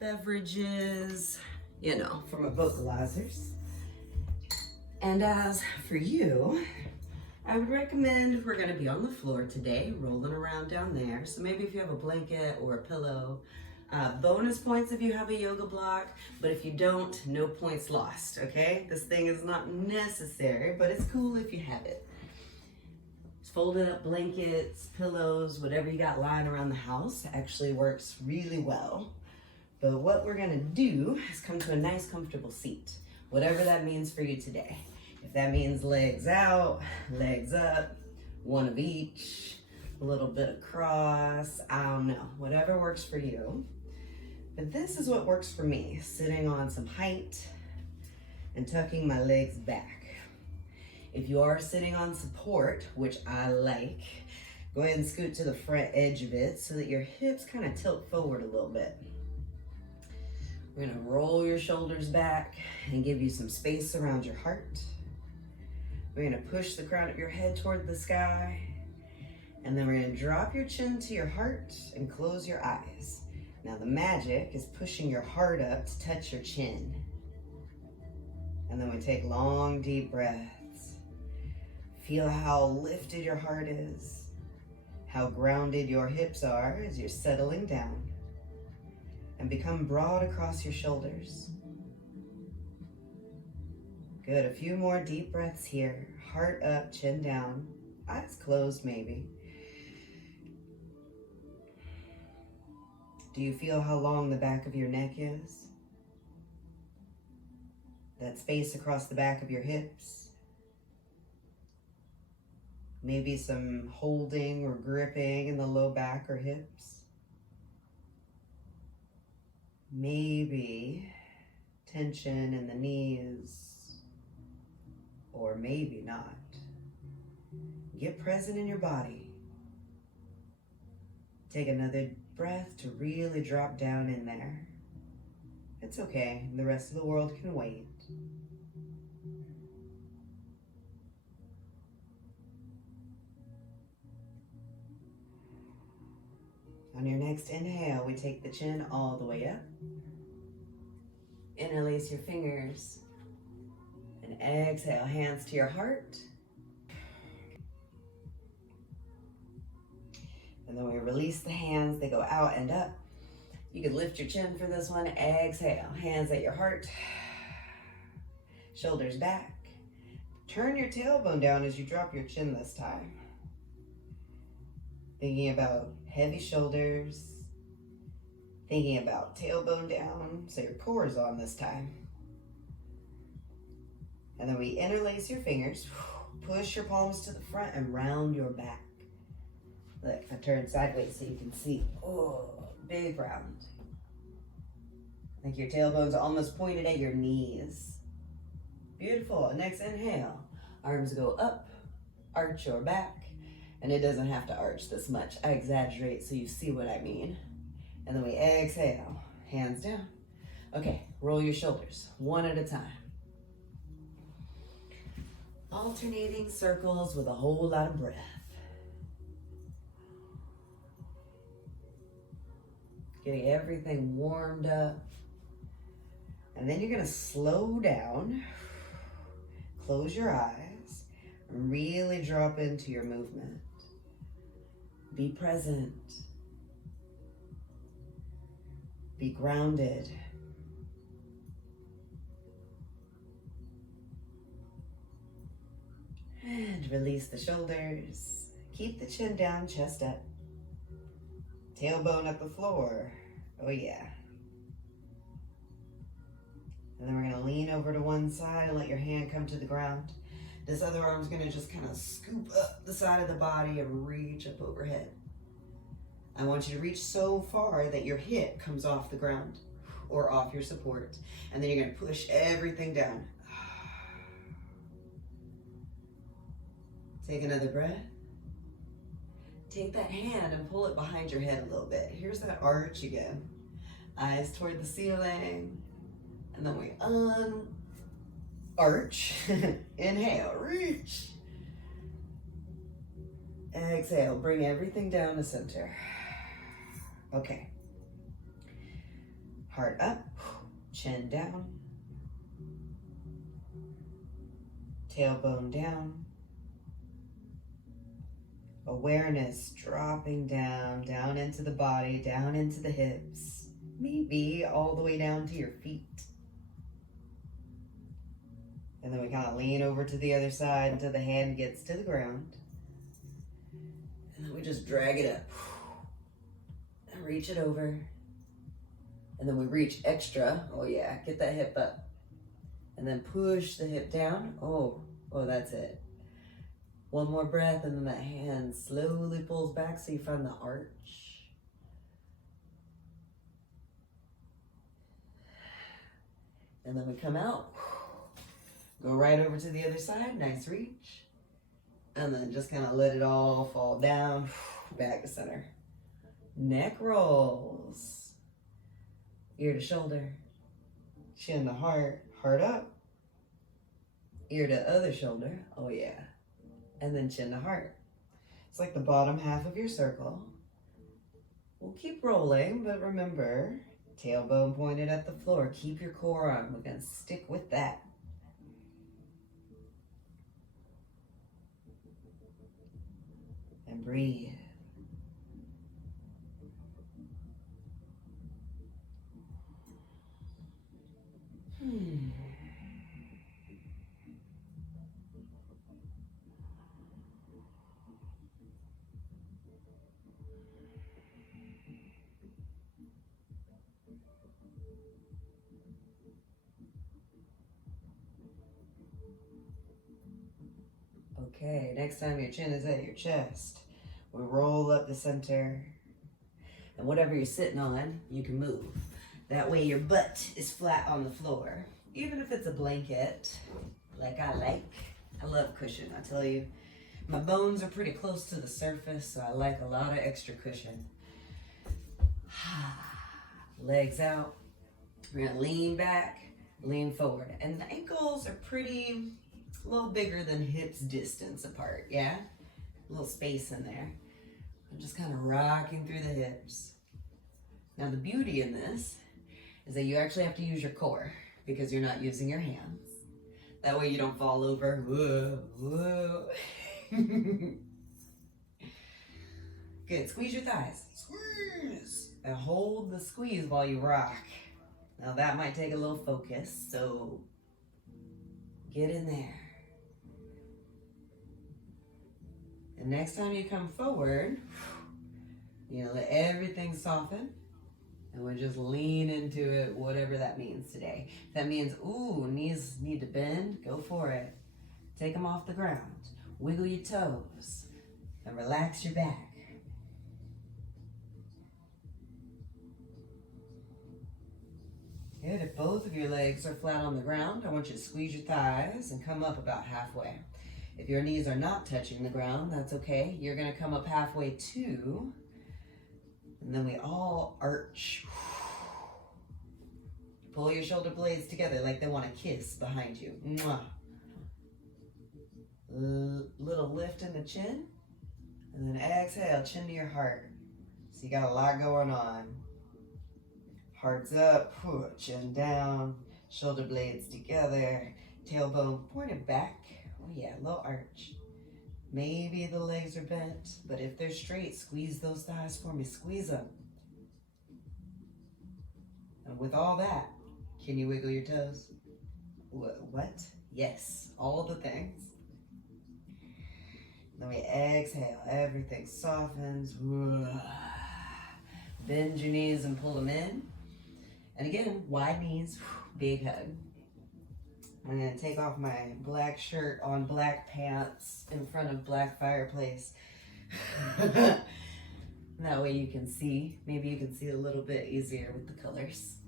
beverages, you know, from a vocalizers. And as for you, I would recommend we're gonna be on the floor today, rolling around down there. So maybe if you have a blanket or a pillow, bonus points if you have a yoga block, but if you don't, no points lost, okay? This thing is not necessary, but it's cool if you have it. Folded up blankets, pillows, whatever you got lying around the house actually works really well. But what we're gonna do is come to a nice comfortable seat, whatever that means for you today. If that means legs out, legs up, one of each, a little bit of cross, I don't know, whatever works for you. But this is what works for me, sitting on some height and tucking my legs back. If you are sitting on support, which I like, go ahead and scoot to the front edge of it so that your hips kind of tilt forward a little bit. We're gonna roll your shoulders back and give you some space around your heart. We're gonna push the crown of your head toward the sky, and then we're gonna drop your chin to your heart and close your eyes. Now the magic is pushing your heart up to touch your chin. And then we take long, deep breaths. Feel how lifted your heart is, how grounded your hips are as you're settling down, and become broad across your shoulders. Good, a few more deep breaths here. Heart up, chin down, eyes closed maybe. Do you feel how long the back of your neck is? That space across the back of your hips? Maybe some holding or gripping in the low back or hips. Maybe tension in the knees, or maybe not. Get present in your body. Take another breath to really drop down in there. It's okay, the rest of the world can wait. On your next inhale, we take the chin all the way up. Interlace your fingers. And exhale, hands to your heart. And then we release the hands, they go out and up. You can lift your chin for this one. Exhale, hands at your heart. Shoulders back. Turn your tailbone down as you drop your chin this time. Thinking about heavy shoulders, thinking about tailbone down, so your core is on this time. And then we interlace your fingers, push your palms to the front and round your back. Look, I turn sideways so you can see, oh, big round. I think your tailbone's almost pointed at your knees. Beautiful, next inhale, arms go up, arch your back. And it doesn't have to arch this much. I exaggerate so you see what I mean. And then we exhale, hands down. Okay, roll your shoulders, one at a time. Alternating circles with a whole lot of breath. Getting everything warmed up. And then you're gonna slow down, close your eyes, and really drop into your movement. Be present. Be grounded. And release the shoulders. Keep the chin down, chest up. Tailbone at the floor. Oh yeah. And then we're gonna lean over to one side and let your hand come to the ground. This other arm's gonna just kind of scoop up the side of the body and reach up overhead. I want you to reach so far that your hip comes off the ground or off your support. And then you're gonna push everything down. Take another breath. Take that hand and pull it behind your head a little bit. Here's that arch again. Eyes toward the ceiling. And then we arch. Inhale, reach. Exhale, bring everything down to center. Okay. Heart up, chin down, tailbone down. Awareness dropping down, down into the body, down into the hips, maybe all the way down to your feet. And then we kind of lean over to the other side until the hand gets to the ground. And then we just drag it up and reach it over. And then we reach extra. Oh yeah, get that hip up. And then push the hip down. Oh, that's it. One more breath, and then that hand slowly pulls back so you find the arch. And then we come out, go right over to the other side, nice reach. And then just kind of let it all fall down, back to center. Neck rolls, ear to shoulder, chin to heart, heart up, ear to other shoulder, oh yeah. And then chin to heart. It's like the bottom half of your circle. We'll keep rolling, but remember, tailbone pointed at the floor. Keep your core on. We're going to stick with that. And breathe. Okay, next time your chin is at your chest, we roll up the center. And whatever you're sitting on, you can move. That way your butt is flat on the floor. Even if it's a blanket, like I like. I love cushion, I tell you. My bones are pretty close to the surface, so I like a lot of extra cushion. Legs out. We're gonna lean back, lean forward. And the ankles are a little bigger than hips distance apart, yeah? A little space in there. I'm just kind of rocking through the hips. Now the beauty in this is that you actually have to use your core because you're not using your hands. That way you don't fall over. Whoa, whoa. Good, squeeze your thighs. Squeeze. And hold the squeeze while you rock. Now that might take a little focus, so get in there. And next time you come forward, let everything soften. And we just lean into it, whatever that means today. If that means, knees need to bend, go for it. Take them off the ground. Wiggle your toes and relax your back. Good, if both of your legs are flat on the ground, I want you to squeeze your thighs and come up about halfway. If your knees are not touching the ground, that's okay. You're gonna come up halfway too. And then we all arch. Pull your shoulder blades together like they want to kiss behind you. Mwah. Little lift in the chin. And then exhale, chin to your heart. So you got a lot going on. Heart's up, chin down, shoulder blades together, tailbone pointed back. Oh yeah, little arch. Maybe the legs are bent, but if they're straight, squeeze those thighs for me, squeeze them. And with all that, can you wiggle your toes? What? Yes, all the things. Then we exhale, everything softens. Bend your knees and pull them in. And again, wide knees, big hug. I'm gonna take off my black shirt on black pants in front of black fireplace. That way you can see, maybe you can see a little bit easier with the colors.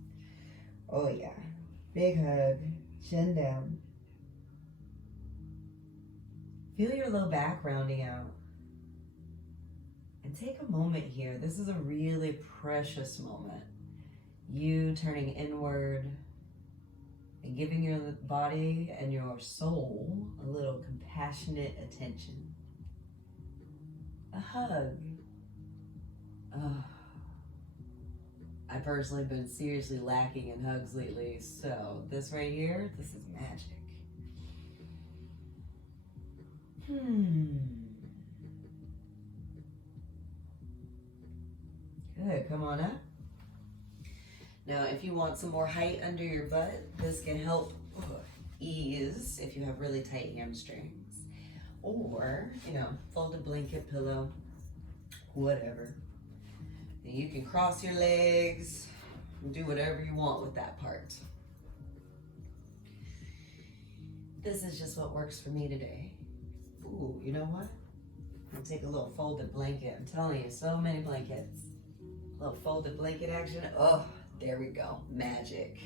Oh yeah, big hug, chin down. Feel your low back rounding out. And take a moment here. This is a really precious moment. You turning inward and giving your body and your soul a little compassionate attention. A hug. Oh, I personally have been seriously lacking in hugs lately, so this right here, this is magic. Good, come on up. Now, if you want some more height under your butt, this can help ease if you have really tight hamstrings. Or, fold a blanket, pillow, whatever. And you can cross your legs and do whatever you want with that part. This is just what works for me today. Ooh, you know what? I'll take a little folded blanket. I'm telling you, so many blankets. A little folded blanket action. Oh, there we go. Magic.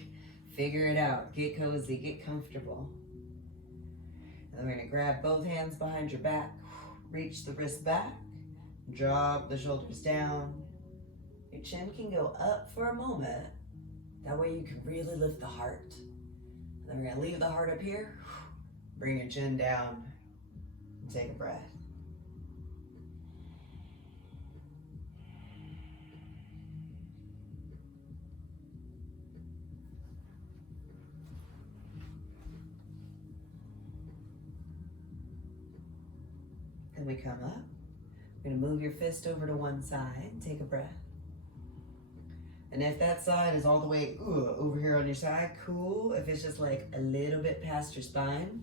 Figure it out. Get cozy. Get comfortable. And we're going to grab both hands behind your back. Reach the wrist back. Drop the shoulders down. Your chin can go up for a moment. That way you can really lift the heart. And then we're going to leave the heart up here. Bring your chin down. And take a breath. Then we come up. We're going to move your fist over to one side. Take a breath. And if that side is all the way over here on your side, cool. If it's just like a little bit past your spine,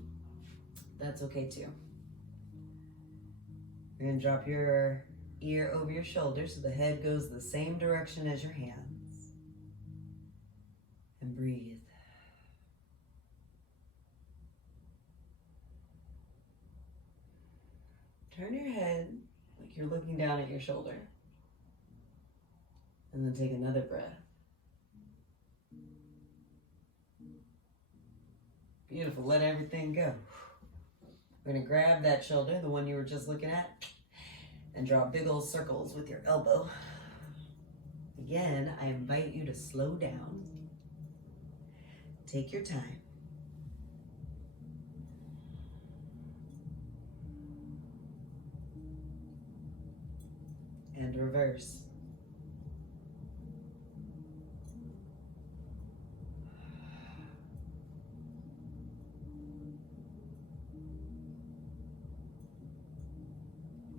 that's okay too. You're going to drop your ear over your shoulder so the head goes the same direction as your hands. And breathe. Turn your head like you're looking down at your shoulder. And then take another breath. Beautiful, let everything go. We're gonna grab that shoulder, the one you were just looking at, and draw big old circles with your elbow. Again, I invite you to slow down. Take your time. And reverse.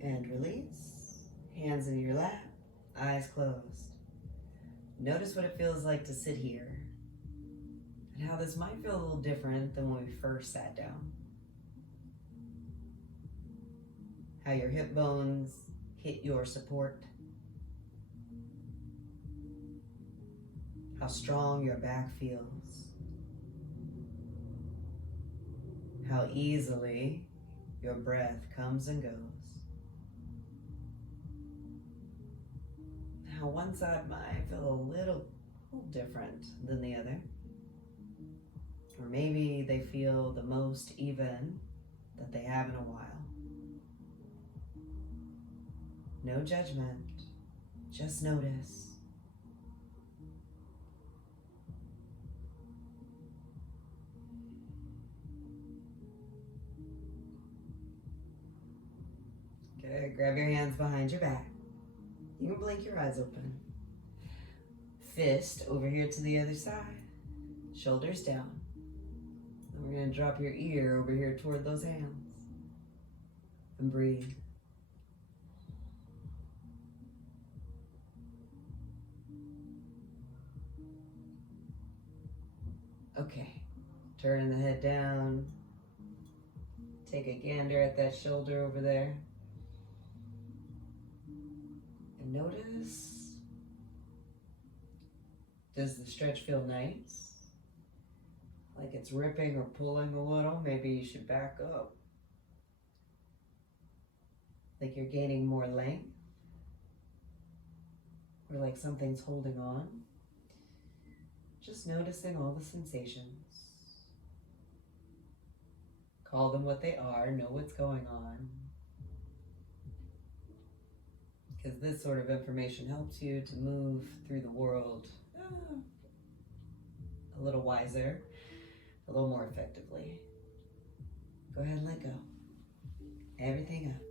And release. Hands in your lap, eyes closed. Notice what it feels like to sit here and how this might feel a little different than when we first sat down. How your hip bones hit your support. How strong your back feels. How easily your breath comes and goes. How one side might feel a little different than the other. Or maybe they feel the most even that they have in a while. No judgment, just notice. Good, grab your hands behind your back. You can blink your eyes open. Fist over here to the other side. Shoulders down. Then we're going to drop your ear over here toward those hands. And breathe. Okay. Turning the head down. Take a gander at that shoulder over there. And notice, does the stretch feel nice? Like it's ripping or pulling a little? Maybe you should back up. Like you're gaining more length? Or like something's holding on? Just noticing all the sensations. Call them what they are, know what's going on. Because this sort of information helps you to move through the world a little wiser, a little more effectively. Go ahead and let go. Everything up.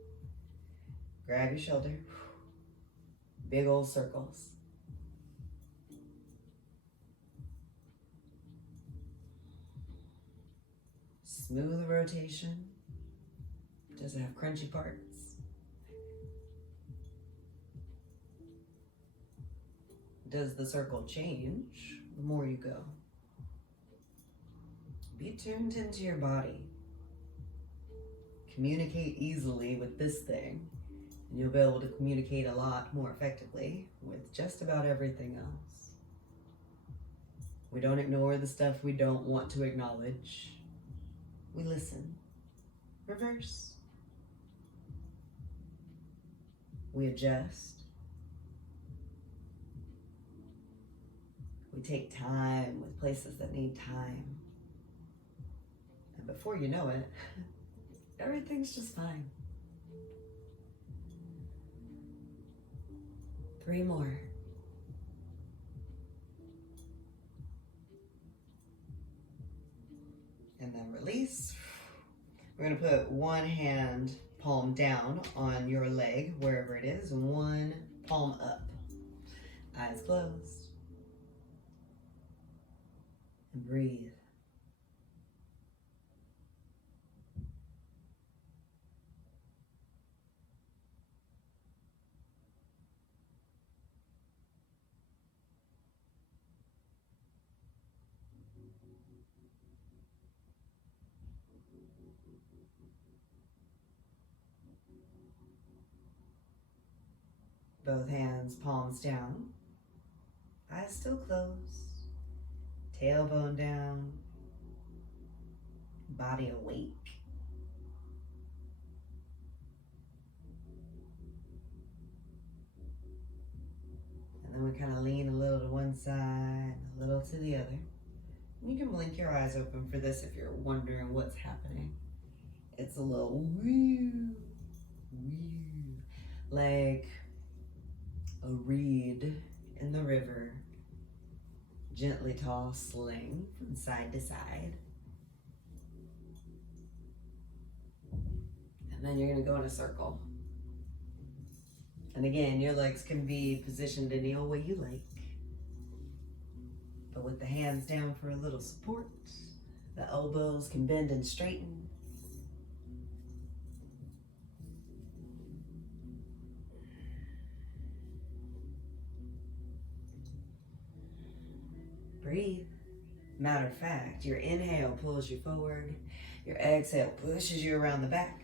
Grab your shoulder. Big old circles. Smooth rotation. Does it have crunchy parts? Does the circle change the more you go? Be tuned into your body. Communicate easily with this thing, and you'll be able to communicate a lot more effectively with just about everything else. We don't ignore the stuff we don't want to acknowledge. We listen. Reverse. We adjust. We take time with places that need time. And before you know it, everything's just fine. 3 more. And then release. We're gonna put one hand palm down on your leg, wherever it is, and one palm up. Eyes closed. And breathe. Both hands, palms down. Eyes still closed. Tailbone down. Body awake. And then we kind of lean a little to one side, a little to the other. You can blink your eyes open for this if you're wondering what's happening. It's a little woo, woo, like a reed in the river, gently tossing from side to side. And then you're gonna go in a circle. And again, your legs can be positioned any old way you like. But with the hands down for a little support, the elbows can bend and straighten. Breathe. Matter of fact, your inhale pulls you forward. Your exhale pushes you around the back.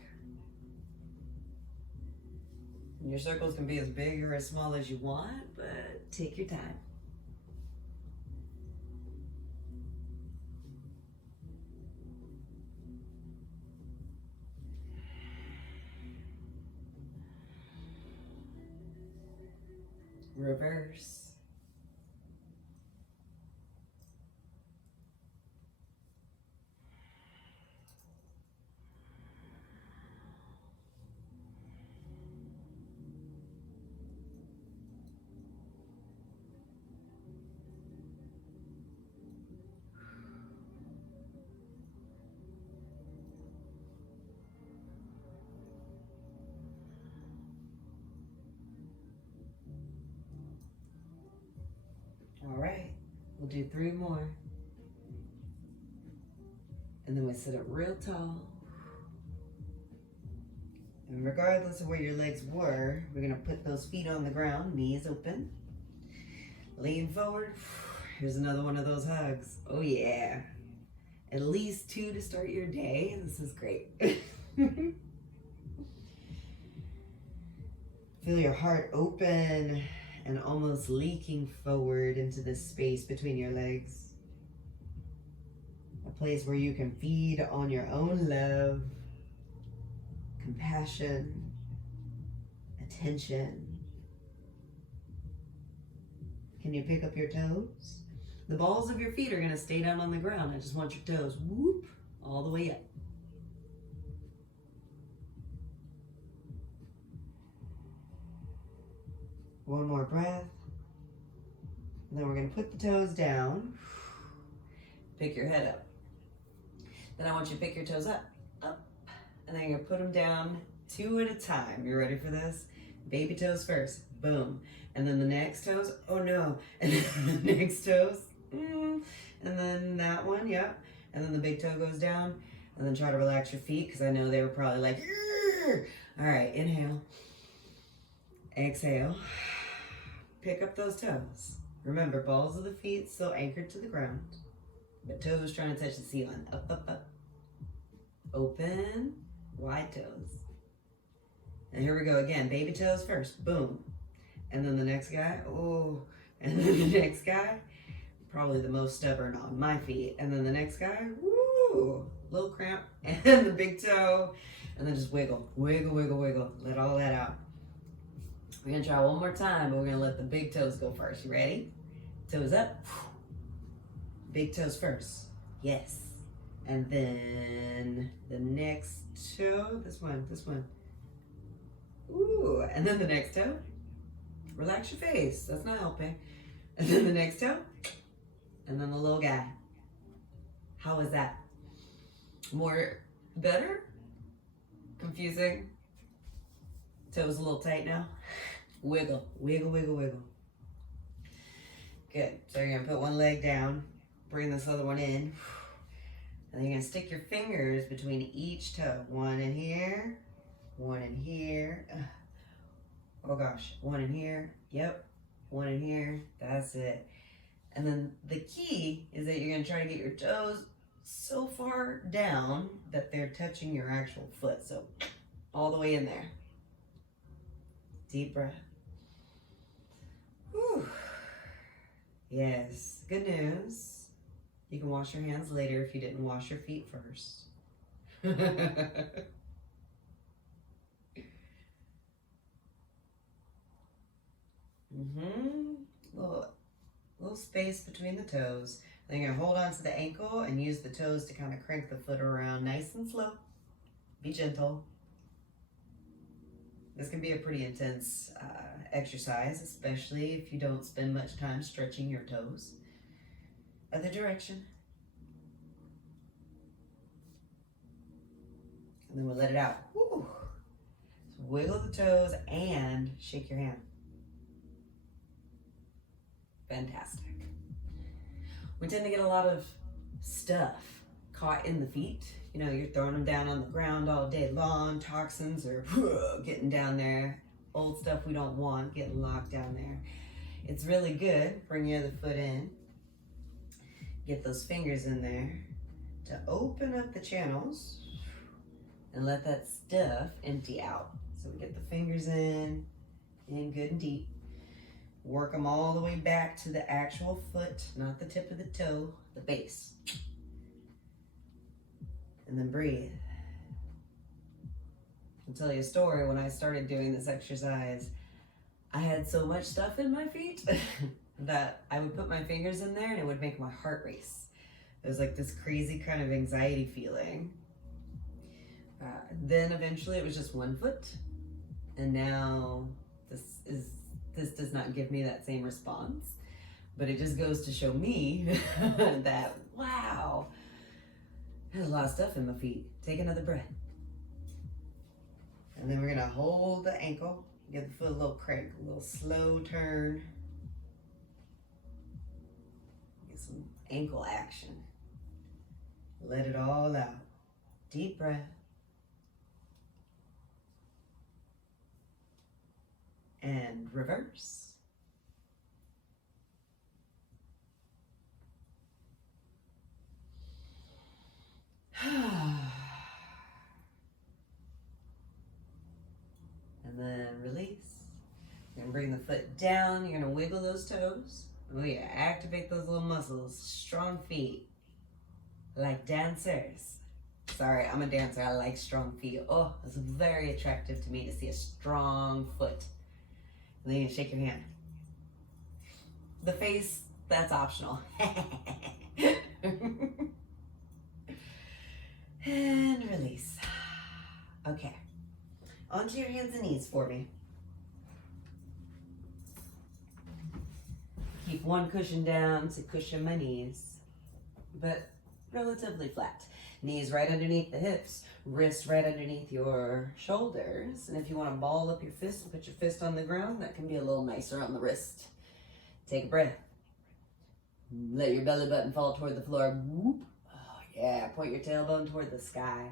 And your circles can be as big or as small as you want, but take your time. Reverse. All right, we'll do 3 more. And then we sit up real tall. And regardless of where your legs were, we're gonna put those feet on the ground, knees open. Lean forward. Here's another one of those hugs. Oh yeah. At least 2 to start your day. This is great. Feel your heart open and almost leaking forward into this space between your legs. A place where you can feed on your own love, compassion, attention. Can you pick up your toes? The balls of your feet are gonna stay down on the ground. I just want your toes, whoop, all the way up. One more breath. And then we're gonna put the toes down. Pick your head up. Then I want you to pick your toes up, up. And then you're gonna put them down 2 at a time. You ready for this? Baby toes first, boom. And then the next toes, oh no. And then the next toes, and then that one, yep. And then the big toe goes down. And then try to relax your feet because I know they were probably like, "Grr." All right, inhale. Exhale. Pick up those toes. Remember, balls of the feet still anchored to the ground, but toes trying to touch the ceiling. Up, up, up. Open, wide toes. And here we go again. Baby toes first. Boom. And then the next guy. Oh. And then the next guy. Probably the most stubborn on my feet. And then the next guy. Woo. Little cramp. And the big toe. And then just wiggle. Wiggle, wiggle, wiggle. Let all that out. We're going to try one more time, but we're going to let the big toes go first. You ready? Toes up. Big toes first. Yes. And then the next toe. This one. Ooh. And then the next toe. Relax your face. That's not helping. And then the next toe. And then the little guy. How was that? Better? Confusing? Toes a little tight now? Wiggle, wiggle, wiggle, wiggle. Good. So you're gonna put one leg down, bring this other one in, and then you're gonna stick your fingers between each toe. One in here, one in here. Oh gosh, one in here. Yep, one in here. That's it. And then the key is that you're gonna try to get your toes so far down that they're touching your actual foot. So all the way in there. Deep breath. Whew. Yes, good news. You can wash your hands later if you didn't wash your feet first. Little space between the toes. Then you're gonna hold on to the ankle and use the toes to kind of crank the foot around nice and slow. Be gentle. This can be a pretty intense exercise, especially if you don't spend much time stretching your toes. Other direction. And then we'll let it out. Woo. So wiggle the toes and shake your hand. Fantastic. We tend to get a lot of stuff caught in the feet. You know, you're throwing them down on the ground all day long. Toxins are getting down there. Old stuff we don't want getting locked down there. It's really good. Bring your other foot in. Get those fingers in there to open up the channels and let that stuff empty out. So we get the fingers in good and deep. Work them all the way back to the actual foot, not the tip of the toe, the base. And then breathe. I'll tell you a story. When I started doing this exercise, I had so much stuff in my feet that I would put my fingers in there and it would make my heart race. It was like this crazy kind of anxiety feeling. Then eventually it was just one foot. And now this does not give me that same response. But it just goes to show me that, wow, there's a lot of stuff in my feet. Take another breath. And then we're gonna hold the ankle, give the foot a little crank, a little slow turn. Get some ankle action. Let it all out. Deep breath. And reverse. And then release. You're gonna bring the foot down. You're gonna wiggle those toes. Oh yeah, activate those little muscles. Strong feet. Like dancers. Sorry, I'm a dancer. I like strong feet. Oh, it's very attractive to me to see a strong foot. And then you shake your hand. The face, that's optional. And release. Okay. Onto your hands and knees for me. Keep one cushion down to cushion my knees, but relatively flat. Knees right underneath the hips, wrists right underneath your shoulders. And if you want to ball up your fist and put your fist on the ground, that can be a little nicer on the wrist. Take a breath. Let your belly button fall toward the floor. Whoop. Oh, Yeah, point your tailbone toward the sky.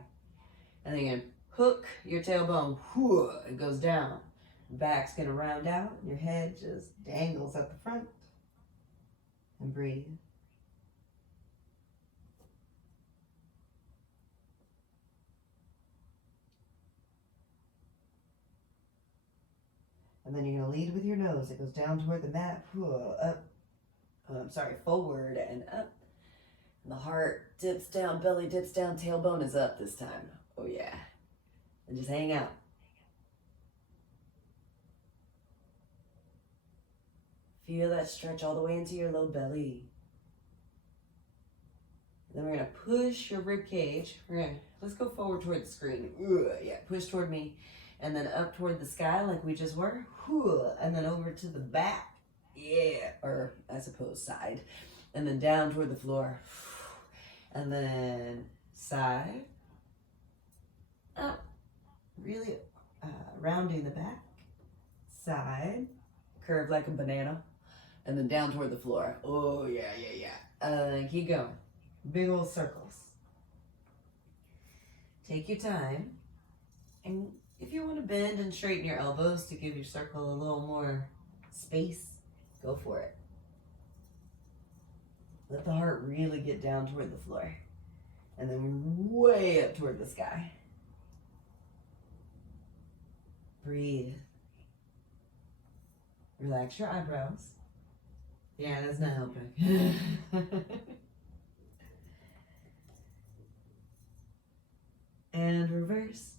And then you're gonna hook your tailbone. It goes down. Back's gonna round out. Your head just dangles at the front. And breathe. And then you're gonna lead with your nose. It goes down toward the mat. Up. Forward and up. And the heart dips down, belly dips down, tailbone is up this time. Oh yeah. And just hang out. Feel that stretch all the way into your low belly. And then we're gonna push your rib cage. Let's go forward toward the screen. Yeah, push toward me. And then up toward the sky like we just were. And then over to the back. Yeah, or I suppose side. And then down toward the floor. And then side. Up. Really rounding the back. Side. Curve like a banana. And then down toward the floor. Oh, yeah. Keep going. Big old circles. Take your time. And if you want to bend and straighten your elbows to give your circle a little more space, go for it. Let the heart really get down toward the floor. And then way up toward the sky. Breathe. Relax your eyebrows. Yeah, that's not helping. And reverse.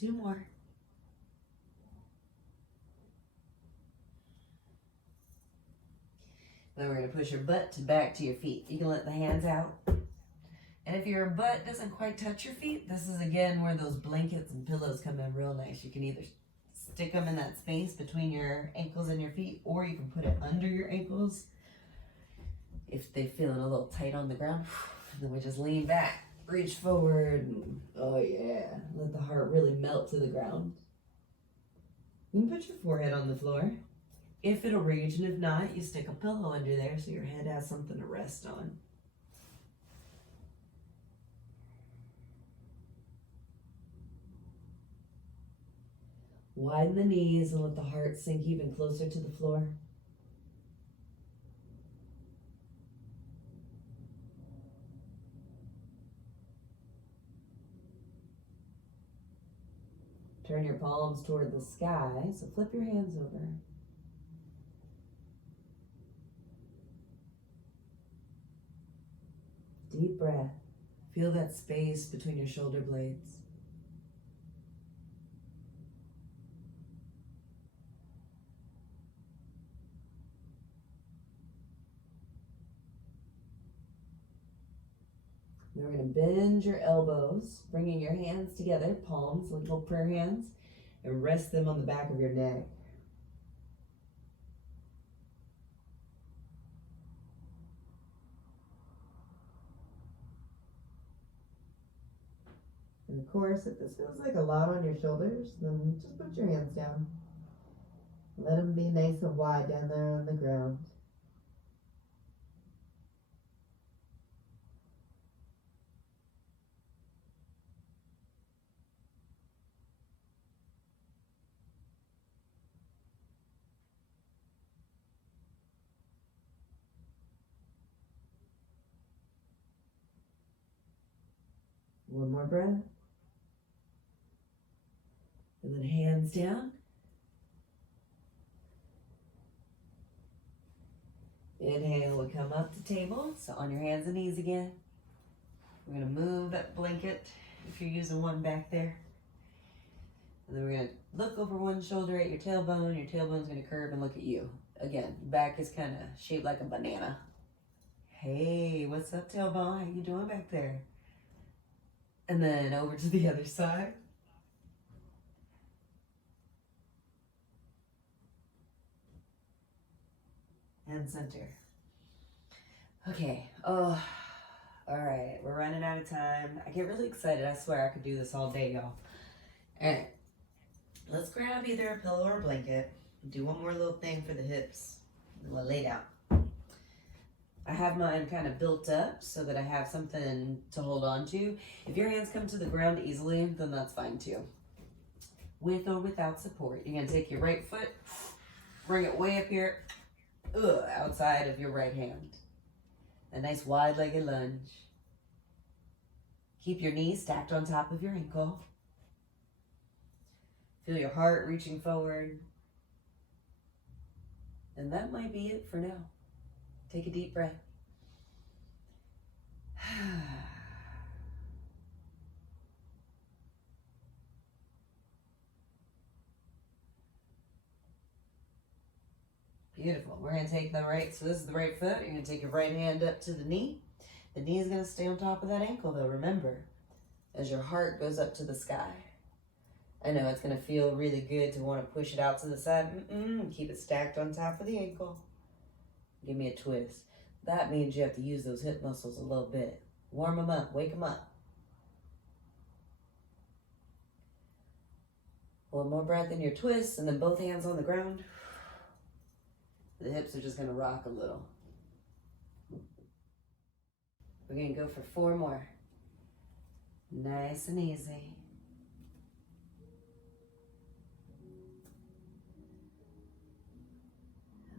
Two more. Then we're going to push your butt back to your feet. You can let the hands out. And if your butt doesn't quite touch your feet, this is again where those blankets and pillows come in real nice. You can either stick them in that space between your ankles and your feet, or you can put it under your ankles if they're feeling a little tight on the ground. And then we just lean back, reach forward, and oh yeah, let the heart really melt to the ground. You can put your forehead on the floor if it'll reach, and if not, you stick a pillow under there so your head has something to rest on. Widen the knees and let the heart sink even closer to the floor. Turn your palms toward the sky, so flip your hands over. Deep breath. Feel that space between your shoulder blades. Then we're going to bend your elbows, bringing your hands together, palms, like little prayer hands, and rest them on the back of your neck. And of course, if this feels like a lot on your shoulders, then just put your hands down. Let them be nice and wide down there on the ground. One more breath. And then hands down. Inhale, we come up to table. So on your hands and knees again. We're going to move that blanket if you're using one back there. And then we're going to look over one shoulder at your tailbone. Your tailbone's going to curve and look at you. Again, back is kind of shaped like a banana. Hey, what's up, tailbone? How you doing back there? And then over to the other side. And center. Okay. Oh, all right. We're running out of time. I get really excited. I swear I could do this all day, y'all. All right. Let's grab either a pillow or a blanket. Do one more little thing for the hips. And we'll lay down. I have mine kind of built up so that I have something to hold on to. If your hands come to the ground easily, then that's fine too. With or without support. You're gonna take your right foot, bring it way up here, outside of your right hand. A nice wide-legged lunge. Keep your knees stacked on top of your ankle. Feel your heart reaching forward. And that might be it for now. Take a deep breath. Beautiful. We're going to take the right, so this is the right foot. You're going to take your right hand up to the knee. The knee is going to stay on top of that ankle though, remember, as your heart goes up to the sky. I know it's going to feel really good to want to push it out to the side. Keep it stacked on top of the ankle. Give me a twist. That means you have to use those hip muscles a little bit. Warm them up, wake them up. One more breath in your twist, and then both hands on the ground. The hips are just going to rock a little. We're going to go for 4 more. Nice and easy.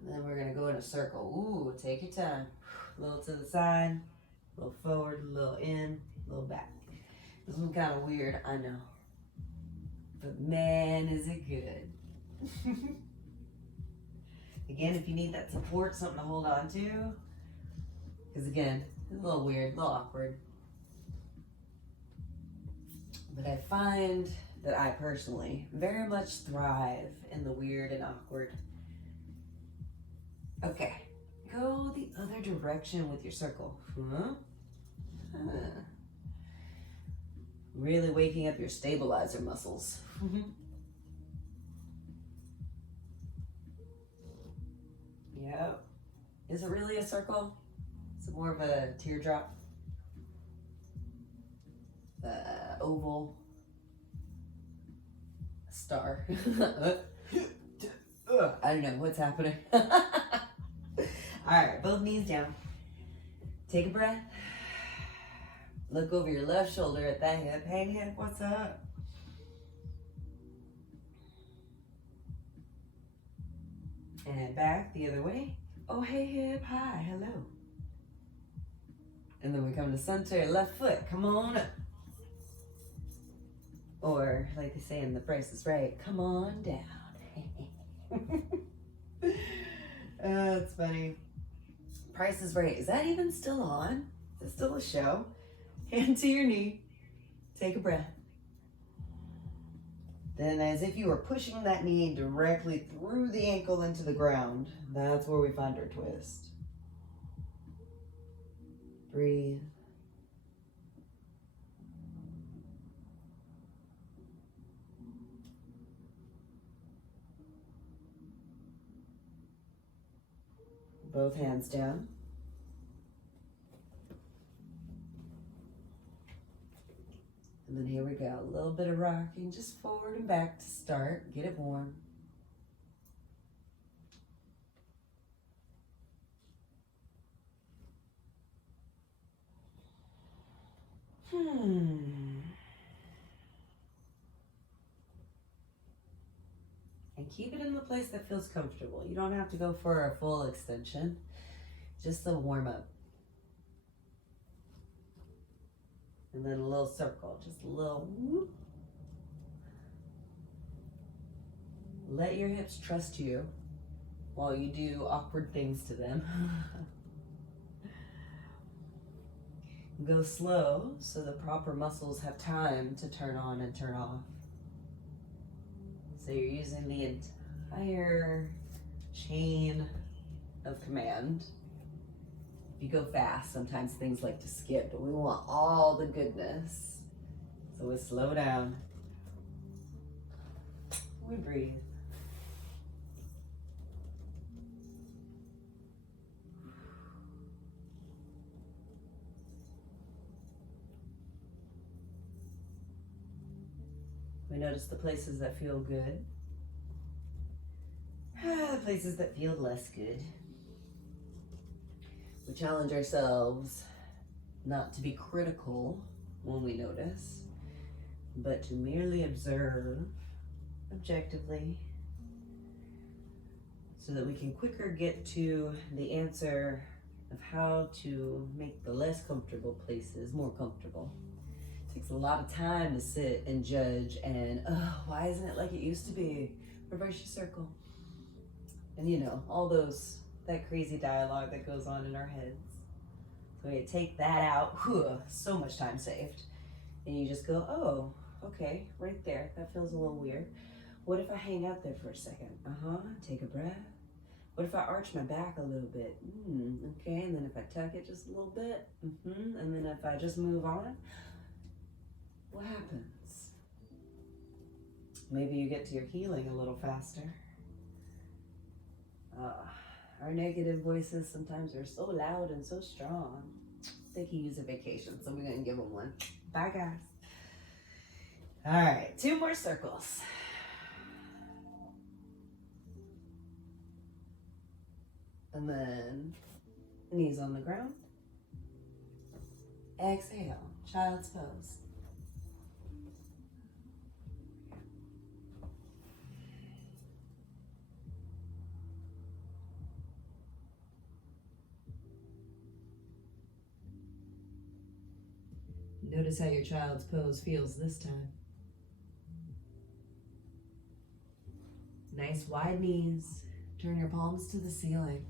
And then we're going to go in a circle. Ooh, take your time. A little to the side, a little forward, a little in, a little back. This one's kind of weird, I know. But man, is it good. Again, if you need that support, something to hold on to. Because again, it's a little weird, a little awkward. But I find that I personally very much thrive in the weird and awkward. Okay, go the other direction with your circle. Really waking up your stabilizer muscles. Yep. Is it really a circle? Is it more of a teardrop? Oval? A star? I don't know what's happening. All right, both knees down. Take a breath. Look over your left shoulder at that hip. Hey hip, what's up? And back the other way. Oh, hey hip, hi, hello. And then we come to center, left foot, come on up. Or like they say in The Price is Right, come on down. That's funny. Price is Right, is that even still on? Is it still a show? Hand to your knee, take a breath. Then as if you were pushing that knee directly through the ankle into the ground, that's where we find our twist. Breathe. Both hands down. And then here we go, a little bit of rocking, just forward and back to start, get it warm. And keep it in the place that feels comfortable. You don't have to go for a full extension, just a warm up. And then a little circle, just a little whoop. Let your hips trust you while you do awkward things to them. Go slow so the proper muscles have time to turn on and turn off. So you're using the entire chain of command. If you go fast, sometimes things like to skip, but we want all the goodness So we slow down. We breathe. We notice the places that feel good, the places that feel less good. We challenge ourselves not to be critical when we notice, but to merely observe objectively so that we can quicker get to the answer of how to make the less comfortable places more comfortable. It takes a lot of time to sit and judge and, oh, why isn't it like it used to be? Reverse your circle. And you know, all that crazy dialogue that goes on in our heads. So you take that out, so much time saved. And you just go, oh, okay, right there. That feels a little weird. What if I hang out there for a second? Take a breath. What if I arch my back a little bit? Okay, and then if I tuck it just a little bit, and then if I just move on, what happens? Maybe you get to your healing a little faster. Our negative voices sometimes are so loud and so strong. They can use a vacation, so we're gonna give them one. Bye, guys. All right, 2 more circles. And then knees on the ground. Exhale, child's pose. Notice how your child's pose feels this time. Nice wide knees. Turn your palms to the ceiling.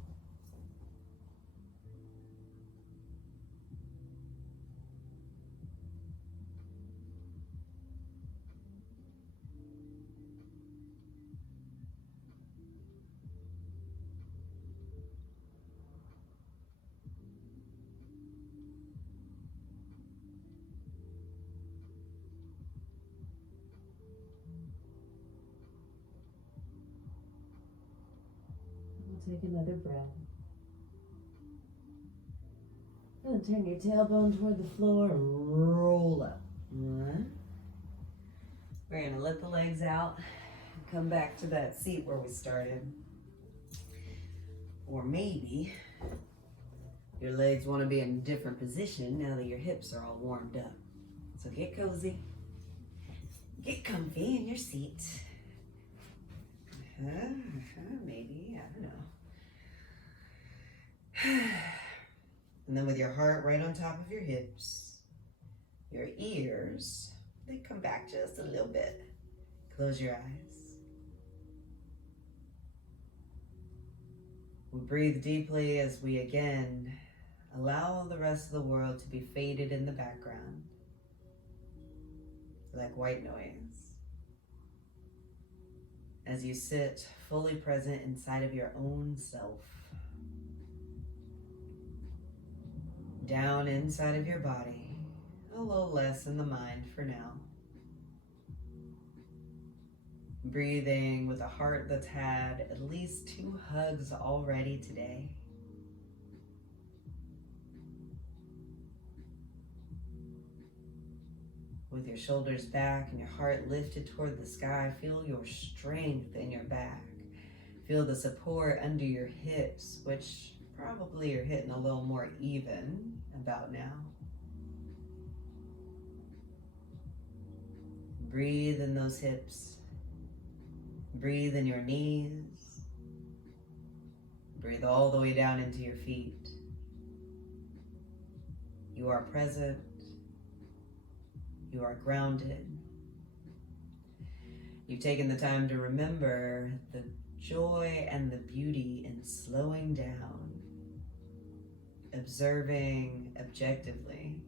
Take another breath. And turn your tailbone toward the floor and roll up. We're going to let the legs out and come back to that seat where we started. Or maybe your legs want to be in a different position now that your hips are all warmed up. So get cozy. Get comfy in your seat. Maybe, I don't know. And then with your heart right on top of your hips, your ears, they come back just a little bit. Close your eyes. We breathe deeply as we again allow the rest of the world to be faded in the background, like white noise. As you sit fully present inside of your own self. Down inside of your body, a little less in the mind for now. Breathing with a heart that's had at least 2 hugs already today. With your shoulders back and your heart lifted toward the sky, feel your strength in your back. Feel the support under your hips, which probably you're hitting a little more even about now. Breathe in those hips. Breathe in your knees. Breathe all the way down into your feet. You are present. You are grounded. You've taken the time to remember the joy and the beauty in slowing down, observing objectively,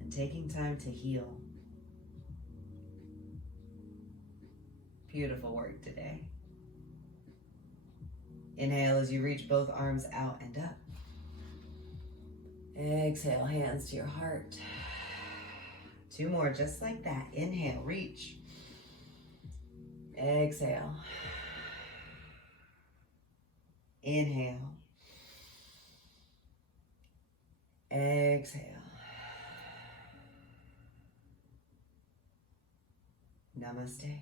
and taking time to heal. Beautiful work today. Inhale as you reach both arms out and up. Exhale, hands to your heart. 2 more, just like that. Inhale, reach. Exhale. Inhale. Exhale. Namaste.